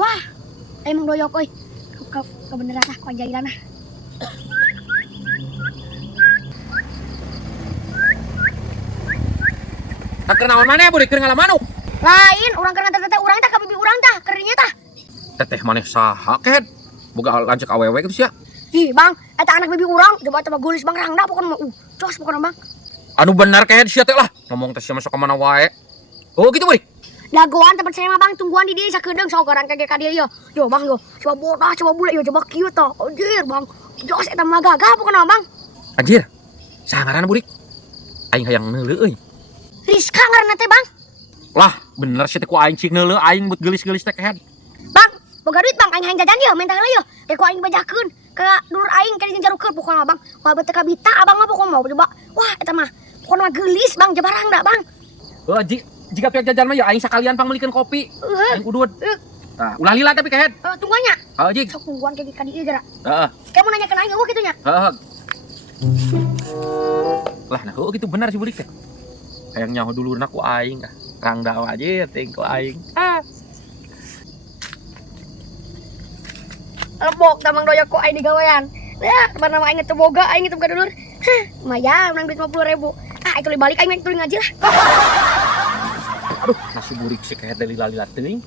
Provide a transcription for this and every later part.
Wah, emang doyok euy. Kebeneran ah, kajailan ah. Tak kenaon mana burik keur ngalamanuk. Lain, urang keur nganter teteh urang tah ka bibi urang tah, kernya tah. Teteh maneh saha ket? Boga lanceuk awewe gitu sia. Ih, Bang, eta anak bibi urang, coba gulis Bang Rangda pokona mah jos pokona Bang. Anu bener ket sia teh lah. Ngomong teh sia masuk ka mana wae. Oh gitu burik. Dagoan tempat saya mah Bang, tungguan di dieu sakedeung saugaran kage ka dieu. Yo Bang yo, coba bodas, coba bule yo, coba kieu tah. Anjir Bang, jos eta mah gagah pokona Bang. Anjir. Saha ngaranna burik? Aing hayang neuleuh euy. Rizka ngaranna teh Bang. Lah, bener sih teh ku aing cik neuleuh aing buat gelis-gelis teh kehead. Bang, boga duit Bang, aing hayang jajan ye, minta heula ye. Teh ku aing bajakeun ka dulur aing ka dijeung jarukeun pokona Bang. Wah beuteuk ka bita abang mah pokona mau coba. Wah, eta mah pokona mah geulis Bang, coba Rangda Bang. Oh, jika pihak jajan mah ya aing sakalian pangmelikeun kopi. Aing udud. Nah, ulah lila tapi kehead. Tungguannya. Heeh, jik. Sok tungguan ka dieu jara. Heeh. Kamu nanya ke aing eueuh kitu nya. Heeh. Lah, nah gitu bener si burik teh. Hayang nyaho dulurna ku aing. Rangda aja ting ku aing. Lebok tamang doyok ku aing digawean. Ya, mana mah aing teu boga, aing teu boga dulur. Lumayan menang duit 50.000. Ah, itu balik aing tuluy ngaji lah. Aduh, nasi burik sih kayak lila-lila teuing.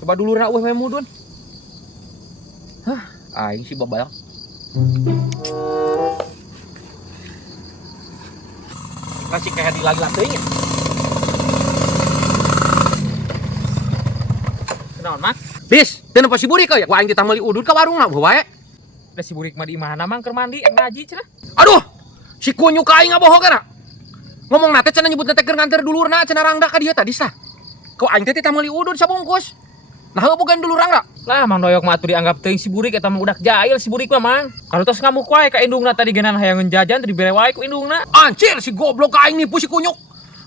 Coba dulurna eueuh we mudun. Hah, aing sih babayang. Nasi kayak lila-lila teuing. Kenaon, Mak? Bis, teu nepa si burik ya, ku aing ditah meuli udud ka warungna beuh wae. Da si burik mah di mana mang keur mandi ngaji cenah. Aduh, si kunyu ka aing ngabohong kana. Ngomong nate cenah nyebut nate keur nganter dulurna cenah Rangda ka dieu tadi sah. Ku aing teh titah meuli udud sabungkus. Nah, heuh bogan dulur Rangda. Lah mang doyok mah atuh dianggap teuing si burik eta mah udak jahil si burik mah mang. Kalau tos ngamuk wae ka indungna tadi genan hayang jajan teu dibere wae ku indungna. Anjir, si goblok ka aing nipu si kunyuk.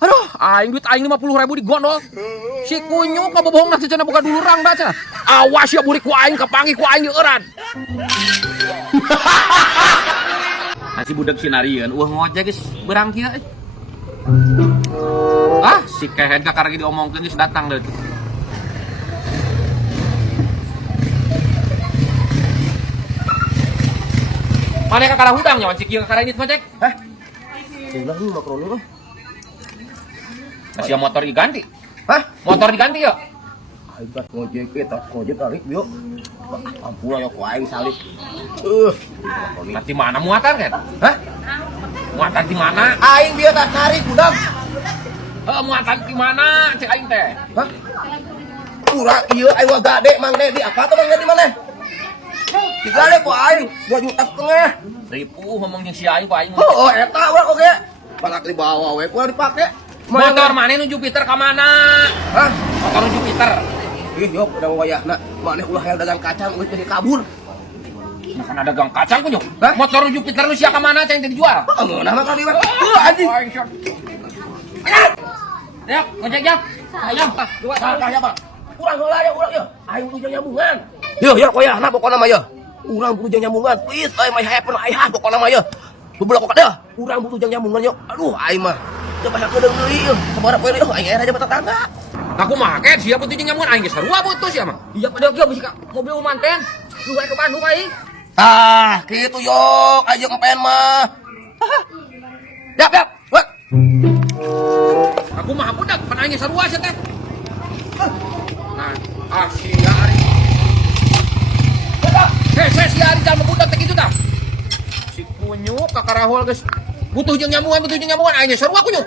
Aduh, aing duit aing 50.000 digondol. Si kunyuk kabobohong nate cenah boga dulur Rangda cenah. Awas ya burik ku aing kapanggih ku aing eueuran. Si budak sinarieun eueuh ngojek geus beurang kieu. Ah, si kehead ka karagi diomongkeun geus datang deui. Mana ka kalah hutang nyawan si kieu ka karagi ngojek? Hah? Ulah lu makrono lah. Masih motor diganti. Hah? Motor diganti ya? Aibat ngojek eta, ngojek tarik yuk. Ampun ya ku aing salib. Nanti mana muatan kan? Hah? Muatan di mana? Aing bieu tak narik budak. Muatan di mana? Cek aing teh. Hah? Urang ieu aing wa gade mang de di apa tuh mang de di mana? Di gade ku aing 2,5 juta. Ripu ngomongnya si aing ku aing. Oh, eta urang oge. Balak di bawah we ku dipake. Motor mana nu Jupiter ka mana? Hah? Motor Jupiter. Ih, yok udah wayahna. Maneh ulah hayang dagang kacang geus jadi kabur. Makan ada gang kacang kunyo. Hah? Motor Jupiter nu sia ka mana ceng dijual? Amunah mah kali mah. Anjing. Ya, ngojek ya. Ayo, dua. Tah ya, Bang. Urang heula ya, urang ya. Aing butuh nyambungan. Yo, ya koyahna pokona mah ya. Urang butuh nyambungan. Please, aing mah happen aya pokona mah ya. Bebelah kok dah. Urang butuh nyambungan yo. Aduh, aing mah. Coba hakeun deui yeuh. Sabarap we yeuh aing aja tetangga. Aku makan sia butuh nyamun aing geus sarua butuh sia mah. Iya pada kieu bisi ka mobil manten. Lu wae ke Bandung aing. Ah, kitu yok, aja ngepen mah. Yap, yap. Wah. Aku mah budak pan aing geus sarua sia teh. Nah, sia ari. Sia ari jalma budak teh kitu tah. Si kunyuk ka karahol geus butuh jeung nyamungan aing geus sarua kunyuk.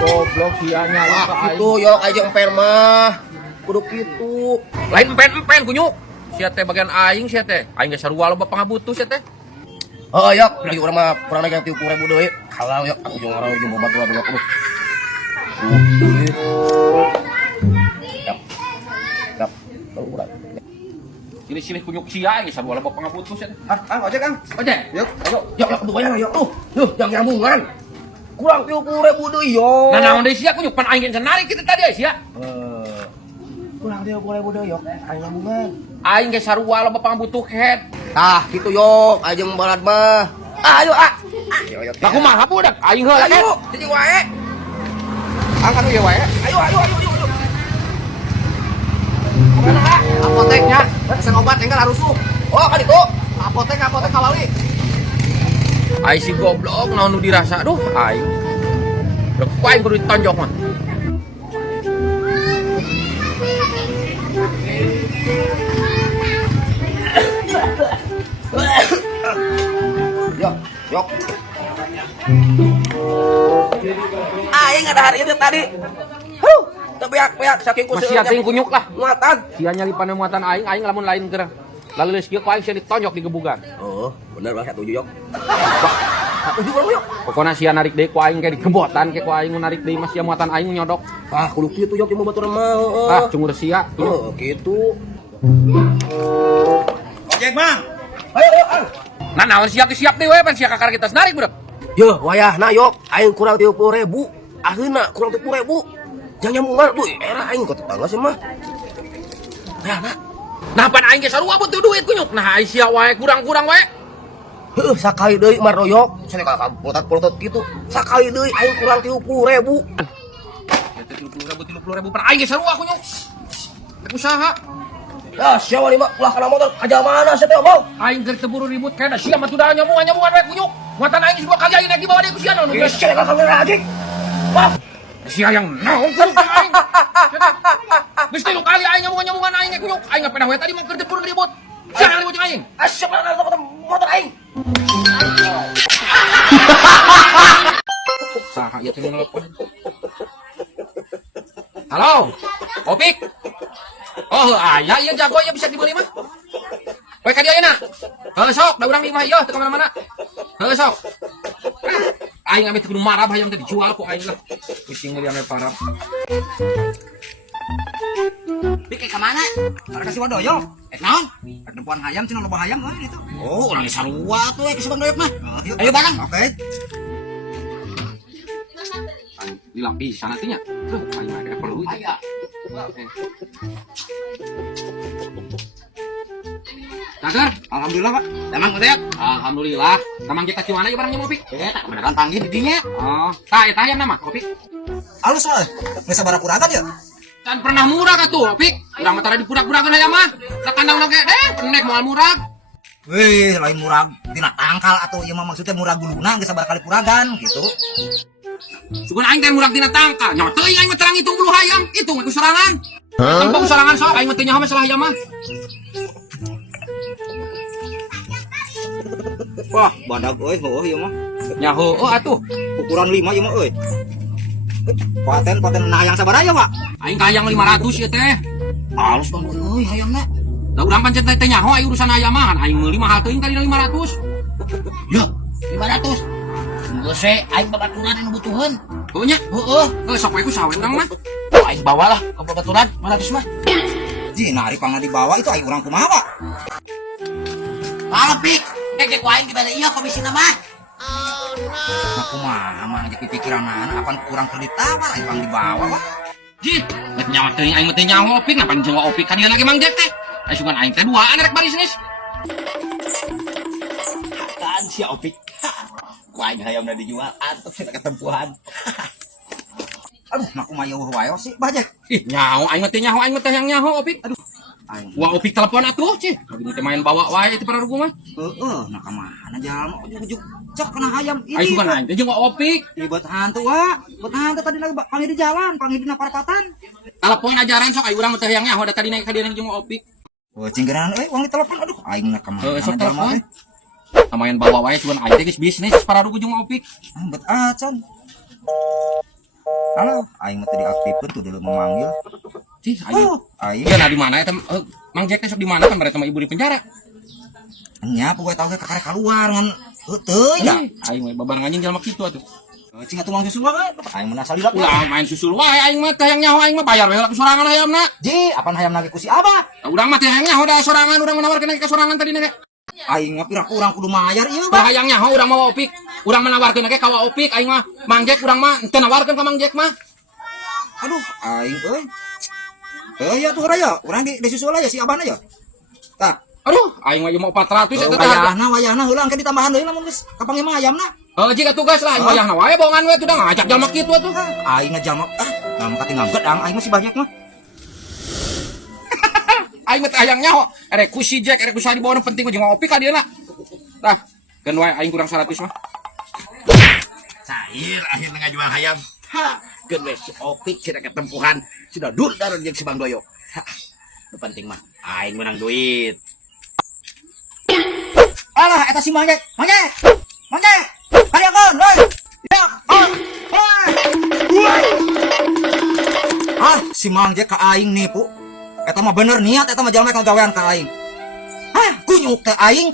Goblok sia nyawa ka aing. Itu yok aja ngepen mah. Kudu kitu. Lain empen kunyuk. Sia teh bagian aing sia teh. Aing geus sarua loba pangabutuh sia teh. Oh, yok, lagi urang mah kurang lagi 30.000 deui. Halal yok, aku jeung ngarau jeung baturan yok. Yap. Yap. Urang. Silih-silih kunyuk sia geus sarua loba pangabutuh sia teh. Ah, ojek Kang. Ojek. Yuk, ayo. Yok, kudu bayar yok. Tuh, yang nyambungan. Kurang 30.000 deui yok. Nah, naon deui sia kunyuk pan aing geus narik kitu tadi sia. Kurang 30.000 deui yok. Aing nyambungan. Aing geus sarua loba pangabutuh head. Tah, kitu yok, ajeng balad mah. Ah, ayo ah. Nah kumaha budak aing heula ke. Ayo, jadi wae. Angkat ieu wae. Ayo. Mana ha? Apoteknya, pesen obat enggal rusuh. Oh, kan itu. Apotek kawali. Aing si goblok naon nu dirasa. Duh, aing. Dek aing kudu ditonjok mah. Yok. Aing ada hari itu tadi. Tepiak saking kuseuh. Masih ating kunyuk lah. Muatan. Sia nyali muatan aing lamun lain keur. Lalu geus kieu ku aing sia ditonjok di gebugan. Oh, bener lah 1 yok. Satu juga yok. Pokona sia narik deui ku aing kayak digebotan kayak ku aing narik deui mah sia muatan aing nyodok. Ah, kudu kieu tuh yok yang baturan mah. Ah, cungur sia. Oh, gitu. Ojek bang. Ayo. Nah, naon sia siap deui we pan sia kakar kita narik budak. Yo, wayahna yok. Aing kurang 30.000. Akhirna kurang 30.000. Jangan nyambungan tuh, era aing kok tetangga sih mah. Wayahna. Nah, pan aing ge sarua butuh duit kunyuk. Nah, ai sia wae kurang-kurang wae. Heuh, sakali deui maroyok, cenah ka polotot kitu. Sakali deui aing kurang 30.000. 30.000 pan aing ge sarua kunyuk. Rek usaha. Ya, siapa nih mak? Ulah kana motor aja mana sih teh, Bang? Aing keur teburu ribut kana sia mah tuh nyambungan we kunyuk. Muatan aing dua kali aing lagi bawa deui ku sia naon. Geus cenah ka kamera lagi. Bang, Sia yang naon kunyuk aing. Geus 3 kali aing nyambungan aing kunyuk. Aing ngapena we tadi mah keur teburu ribut. Sia ribut jeung aing. asyik mana motor aing. Saha ieu teh nelpon. Halo. Opik. Oh, aya ieu jago ieu bisa dibeli mah. Poe ka dieu ayeuna. Heuh sok, da urang di imah ieu teu ka mana-mana. Heuh sok. Aing ame teu kudu marah hayang teh dijual ku aing lah. Pusing meuli ame parab. Pikir kemana? Ada kasih wadoyo. Naon? Ada perempuan hayam cina loba hayam lah itu. Oh, urang sarua tuh ke Subang Doyok mah. Ayo barang. Oke. Bilang pisan atunya. Tuh, aing mah perlu. Aya. Dagar, Alhamdulillah pak. emang udah alhamdulillah. Tamang kita cuman aja barangnya Opik. Tak kebenaran panggil didinya. Oh, tah eta hayam nama Opik. Halus soalnya. Nggak sabar kuragan ya. Can pernah murah ka tuh Opik. Urang mah tara dipurak-purakeun hayam mah. Da kandang oge kenek moal murah. Wih, lain murag tina tangkal atau ieu mah maksudnya murag guluna geus sabar kali puragan gitu. Sugan aing teh murah tina tangka. Nya teuing aing mah terang hitung 10 hayam. Hitung ku sorangan. Tanpa ku sorangan sok aing mah teu nyaho masalah hayam mah. Wah, badag euy, heuh ieu mah. Nyaho oh atuh. Ukuran 5 ieu mah euy. Paten nah yang sabar aya, Pak. Aing kayang 500 ieu teh. Halus dong euy hayamna. Da urang pancen teh nyaho aya urusan hayam mah. Aing meuli mahal teuing kali 500. Ya, 500. Geus we aing babaturan anu butuheun. Oh nya? Heueuh. Sok we ku sawe urang mah. Aing bawalah ke babaturan 500 mah. Ji, nari pangna dibawa itu aing urang kumaha, Pak? Alpik, kek aing dibalik ieu komisina mah. Oh no. Nah, kumaha mah jadi pikiran apan kurang kredit tawar aing pang dibawa, Pak. Ji, nek nyawa teuing aing mah teh nyaho Opik, napa nyawa Opik ka dieu lagi Mang Jack teh. Aya sugan aing teh duaan rek barisnis. Kan si Opik. Ku aing hayamna dijual atuh kita ketempuhan. Aduh, nah kumaha wae sih, Bajek. Ih, nyaho aing mah teh nyaho, aing mah teh yang nyaho Opik. Aduh. Aing. Wah Opik telepon atuh, Cih. Abi teh main bawa wae itu para rugu mah. Heeh, nah kamana jalma ujug-ujug cek kena hayam ini. Aya sugan aing teh jeung Opik. Buat hantu, Wak. Buat hantu tadi lagi panggil di jalan, panggil di parapatan. Telepon ajaran sok aya urang mah teh yang nyaho da tadi naik ka dieu jeung Opik. Oh, cinggeran uang ditelepon. Aduh, aing nak kemana? Sok telepon. Main bawa wae sugan aing teh geus bisnis para rugu jeung Opik. Bet acan. Halo, aing mah tadi aktifkeun tuh dulu memanggil. Cih, aing. Aing. Ya nah di mana eta Mang Jack teh sok di mana kan mereka sama ibu di penjara. Nya pokoke tau ge kakare keluar ngan teu ya. Aing we babarengan jeung jalma kitu atuh. Cing atuh mang susul wae. Aing mah salila. Ulah main susul wae aing mah teh yang nyaho aing mah bayar we lah sorangan hayamna. Ji, apaan hayam lagi ku si Abah? Urang mah teh yang nyaho da sorangan urang menawarkeun ke sorangan tadi nege. Aing mah pira kurang kudu mayar ieu, Bah Bang. hayang nyaho urang mah Opik. Urang menawarkeun ke ka Opik aing mah Mang Jack urang mah teu nawarkeun ka Mang Jack mah. Aduh, aing euy. Ya tuh raya, urang di susul aya si Abahna ya. Tah, Aduh, aing mah ieu mah 400 eta teh. wayahna heula engke ditambahan deui lamun geus kapanggih mah hayamna. Jika tugas lah, yang wae bohongan we tuh dah ngajak jalma kitu tuh. Aing ngajalma ngam kating ngangkat ang aing masih banyak mah. Aing mah hayang nyaho, erek ku si Jack, erek ku sadi bawa penting ku jeung Opik ka dieu na. Tah, keun wae aing kurang 100 mah. Cair akhirnya ngajual hayam. Keun we si Opik cenah ketempuhan, sudah durdar jeung si Bang Doyo. Nu penting mah aing menang duit. Alah eta si Mangge. Mangge. Karyakeun, woi. Ya, si Mangge ka aing nipu. Eta mah bener niat eta mah jalma kagawean ka aing. Kunyuk teh aing